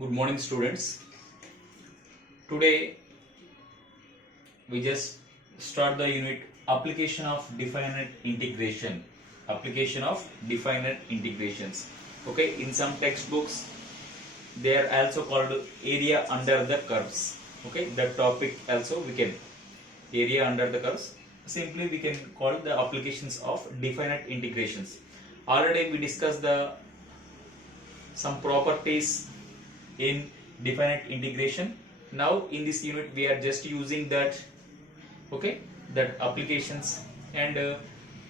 Good morning, students. Today we just start the unit application of definite integration. Application of definite integrations. Okay, in some textbooks they are also called area under the curves. Okay, that topic also we can area under the curves. Simply we can call the applications of definite integrations. Already we discussed the some properties in definite integration. Now in this unit we are just using that, okay, that applications, and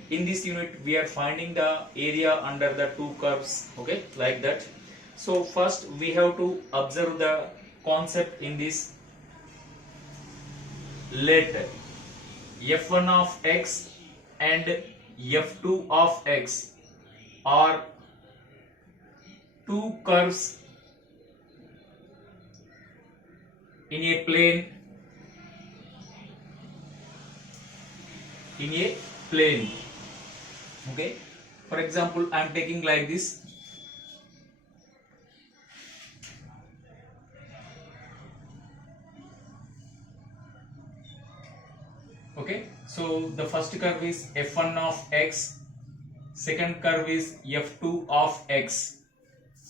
in this unit we are finding the area under the two curves, okay, like that. So first we have to observe the concept in this. Let f1 of x and f2 of x are two curves in a plane, okay. For example, I am taking like this. Okay, so the first curve is f1 of x, second curve is f2 of x,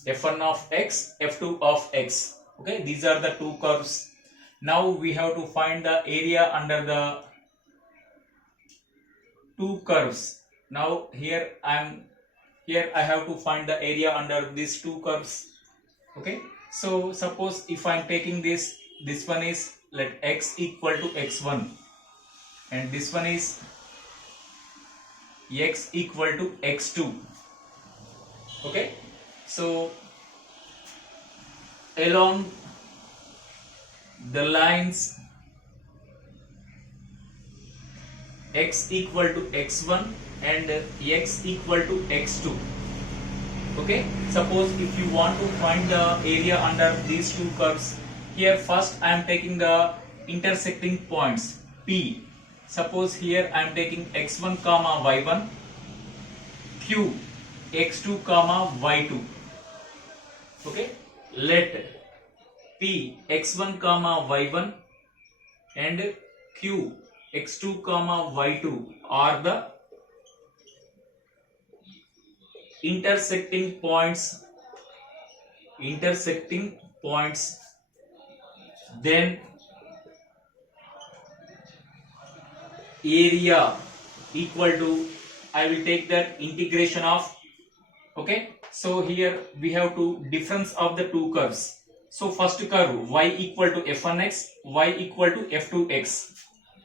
f1 of x, f2 of x. Okay, these are the two curves. Now we have to find the area under the two curves. Now here I have to find the area under these two curves. Okay, so suppose if I am taking this one is, let x equal to x1, and this one is x equal to x2. Okay, so along the lines x equal to x1 and x equal to x2. Okay, suppose if you want to find the area under these two curves, here first I am taking the intersecting points P. Suppose here I am taking x1 comma y1, q x2 comma y2. Okay, let P x1 comma y1 and q x2 comma y2 are the intersecting points, then area equal to, I will take that integration of, okay. So here we have to difference of the two curves. So first curve y equal to f1x, y equal to f2x.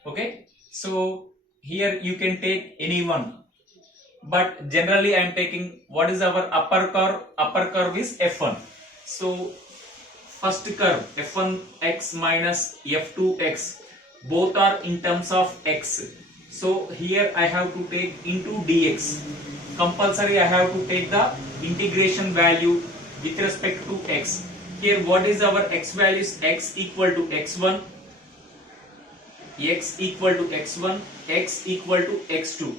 Okay, so here you can take any one, but generally I am taking what is our upper curve is f1. So first curve f1x minus f2x, both are in terms of x. So here I have to take into dx. Compulsory I have to take the integration value with respect to x. Here what is our x values? X equal to x1, x equal to x1, x equal to x2.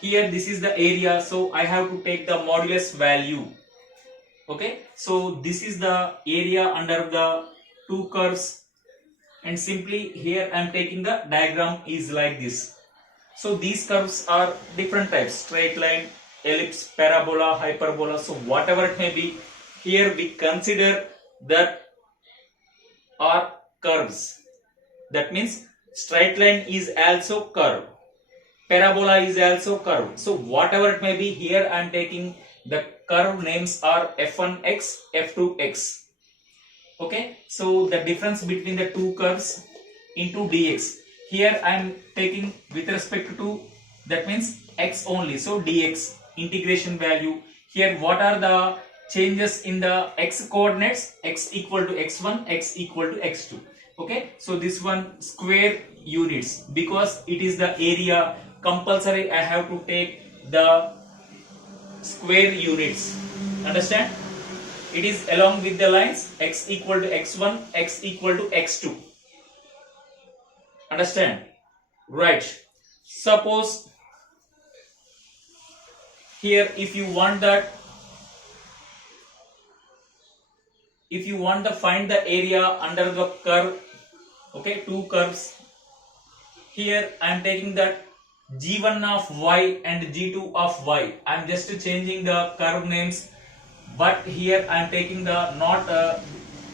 Here this is the area, so I have to take the modulus value. Okay, so this is the area under the two curves, and simply here I am taking the diagram is like this. So these curves are different types: straight line, ellipse, parabola, hyperbola. So whatever it may be, here we consider that are curves. That means straight line is also curve, parabola is also curve. So whatever it may be, here I am taking the curve names are f1x, f2x. Okay, so the difference between the two curves into dx. Here I am taking with respect to, that means x only, so dx integration value. Here what are the changes in the x coordinates? X equal to x1, x equal to x2. Okay, so this one square units, because it is the area, compulsory I have to take the square units. Understand? It is along with the lines x equal to x1, x equal to x2. Understand? Right. Suppose here if you want that if you want to find the area under the curve, okay, two curves, here I am taking that g1 of y and g2 of y. I am just changing the curve names, but here I am taking the not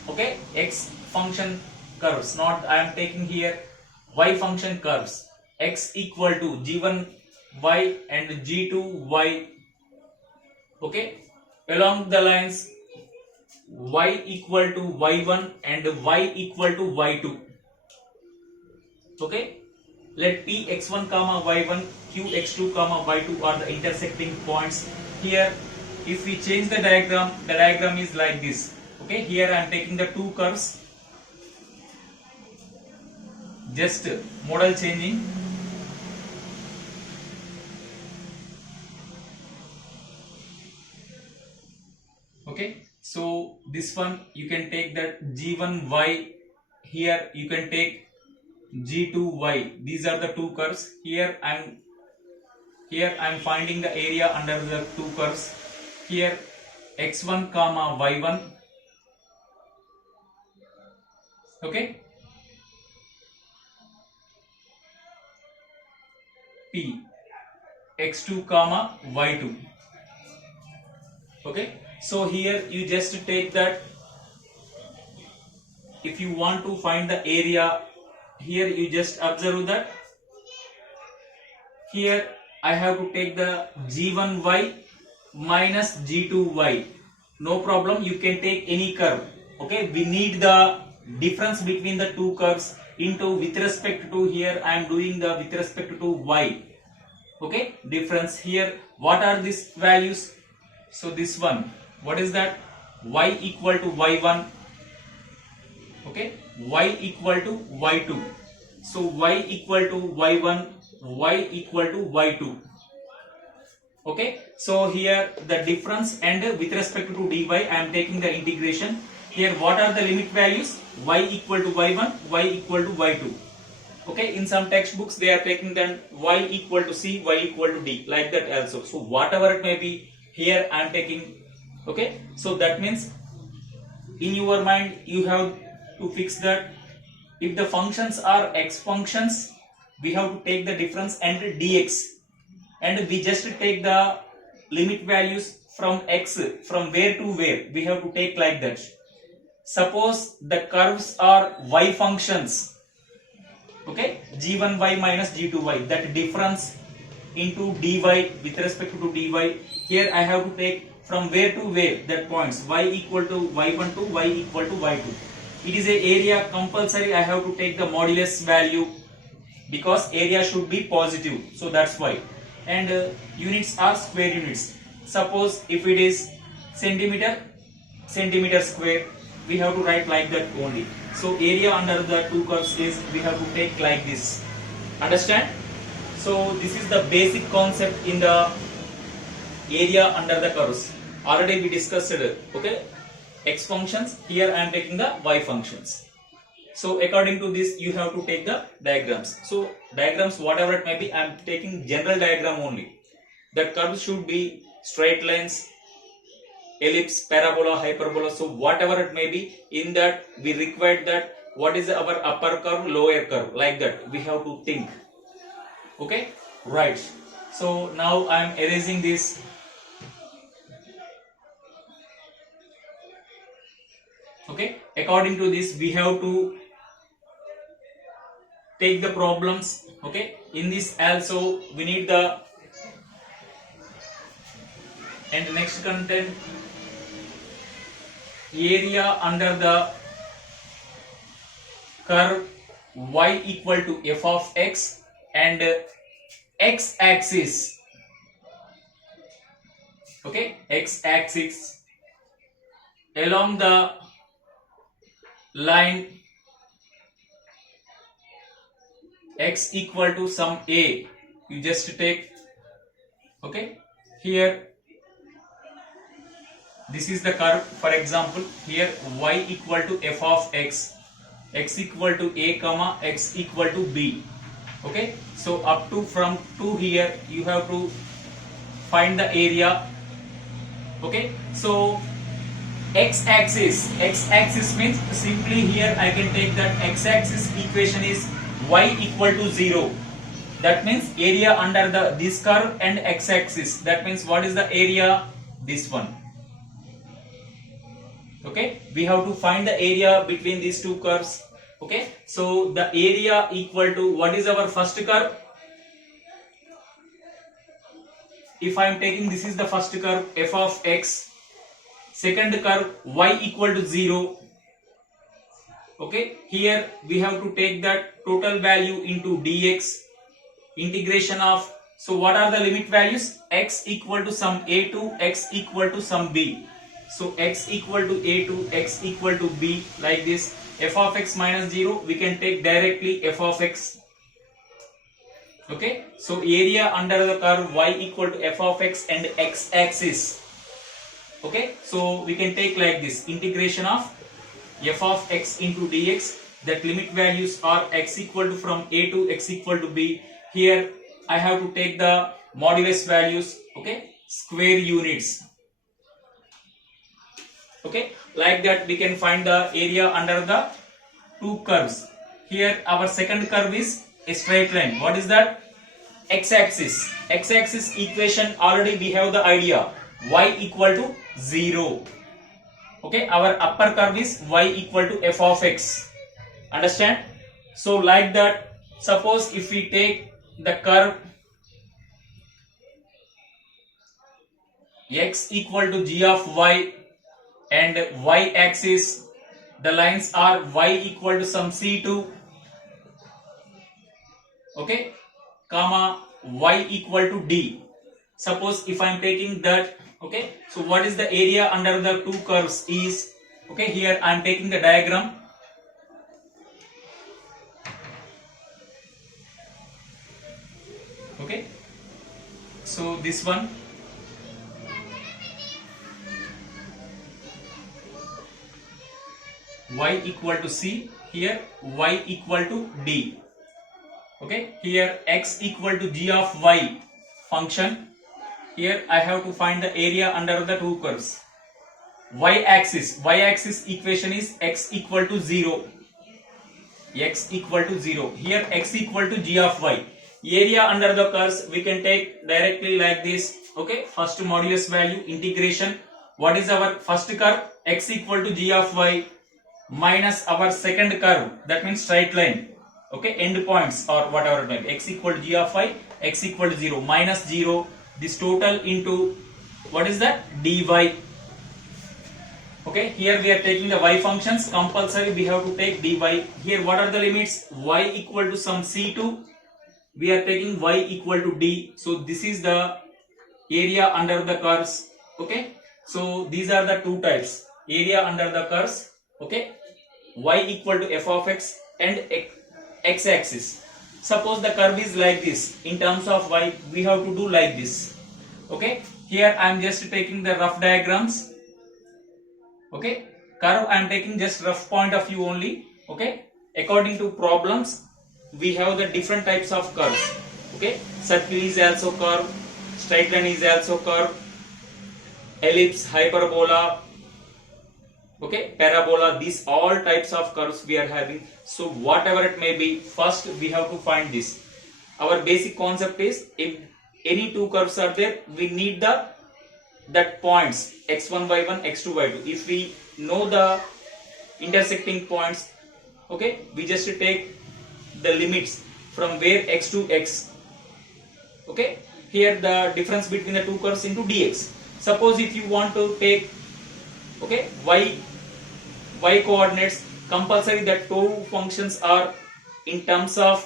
okay, x function curves, not I am taking here y function curves. X equal to g1 y and g2 y, okay, along the lines y equal to y1 and y equal to y2, okay. Let p x1 comma y1, q x2 comma y2 are the intersecting points. Here if we change the diagram is like this, okay. Here I am taking the two curves, just model changing, okay. So this one you can take that g1y, here you can take g2y. These are the two curves. Here I am finding the area under the two curves. Here x1 comma y1, okay, p x2 comma y2, okay. So here you just take that, if you want to find the area, here you just observe that here I have to take the g1y minus g2y. No problem, you can take any curve, okay. We need the difference between the two curves into with respect to, here I am doing the with respect to y, okay, difference. Here what are these values? So this one, what is that? Y equal to y1, okay, y equal to y2. So y equal to y1, y equal to y2, okay. So here the difference, and with respect to dy I am taking the integration. Here what are the limit values? Y equal to y1, y equal to y2, okay. In some textbooks they are taking then y equal to c, y equal to d, like that also. So whatever it may be, here I am taking, okay. So that means in your mind you have to fix that if the functions are x functions, we have to take the difference and dx, and we just take the limit values from x, from where to where, we have to take like that. Suppose the curves are y functions, okay, g1y minus g2y, that difference into dy with respect to dy, here I have to take from where to where, that points y equal to y1 to y equal to y2. It is a area, compulsory I have to take the modulus value, because area should be positive, so that's why. And units are square units. Suppose if it is centimeter square, we have to write like that only. So area under the two curves is, we have to take like this, understand? So this is the basic concept in the area under the curves. Already we discussed it, okay, x functions. Here I am taking the y functions. So according to this you have to take the diagrams. So diagrams whatever it may be, I am taking general diagram only. The curves should be straight lines, ellipse, parabola, hyperbola. So whatever it may be, in that we require that what is our upper curve, lower curve, like that we have to think, okay, right. So now I am erasing this. Okay, according to this we have to take the problems, okay. In this also we need the, and next content, area under the curve y equal to f of x, and x axis, okay, x axis along the line x equal to some a, you just take, okay. Here this is the curve, for example here y equal to f of x, x equal to a comma x equal to b, okay. So up to, from to here you have to find the area, okay. So x-axis means simply here I can take that x-axis equation is y equal to 0. That means area under this curve and x-axis. That means what is the area? This one. Okay, we have to find the area between these two curves. Okay, so the area equal to, what is our first curve? If I am taking, this is the first curve, f of x. Second curve, y equal to 0. Okay, here we have to take that total value into dx, integration of, so what are the limit values? X equal to some a to x equal to some b. So x equal to a to x equal to b, like this. F of x minus 0, we can take directly f of x. Okay, so area under the curve y equal to f of x and x axis. Okay, so we can take like this, integration of f of x into dx, that limit values are x equal to from a to x equal to b. Here I have to take the modulus values, okay, square units. Okay, like that we can find the area under the two curves. Here our second curve is a straight line. What is that? X-axis. X-axis equation already we have the idea. Y equal to 0. Okay, our upper curve is y equal to f of x. Understand? So like that, suppose if we take the curve x equal to g of y and y axis, the lines are y equal to some c2, okay, comma y equal to d. Suppose if I am taking that, okay, so what is the area under the two curves is, okay, here I am taking the diagram. Okay, so this one, y equal to c, here y equal to d. Okay, here x equal to g of y function. Here I have to find the area under the two curves. Y-axis equation is x equal to 0. X equal to 0. Here x equal to g of y. Area under the curves we can take directly like this. Okay, first modulus value, integration. What is our first curve? X equal to g of y minus our second curve, that means straight line. Okay, end points or whatever, x equal to g of y, x equal to 0, minus 0, this total into, what is that? dy. Okay, here we are taking the y functions, compulsory we have to take dy. Here what are the limits? Y equal to some c2, we are taking y equal to d. So this is the area under the curves. Okay, so these are the two types, area under the curves. Okay, y equal to f of x and x axis. Suppose the curve is like this, in terms of y we have to do like this. Okay, here I am just taking the rough diagrams. Okay, curve I am taking just rough point of view only. Okay, according to problems we have the different types of curves. Okay, circle is also curve, straight line is also curve, ellipse, hyperbola, okay, parabola, these all types of curves we are having. So whatever it may be, first we have to find this. Our basic concept is, if any two curves are there, we need that points x1 y1 x2 y2. If we know the intersecting points, okay, we just take the limits from where x to x. Okay, here the difference between the two curves into dx. Suppose if you want to take, okay, y coordinates, compulsory that two functions are in terms of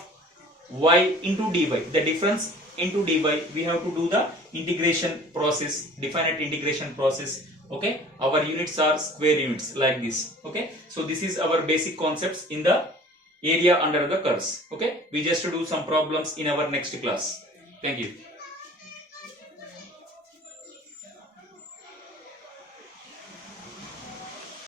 y into dy, the difference into dy, we have to do the integration process, definite integration process. Okay, our units are square units like this. Okay, so this is our basic concepts in the area under the curves. Okay, we just do some problems in our next class. Thank you.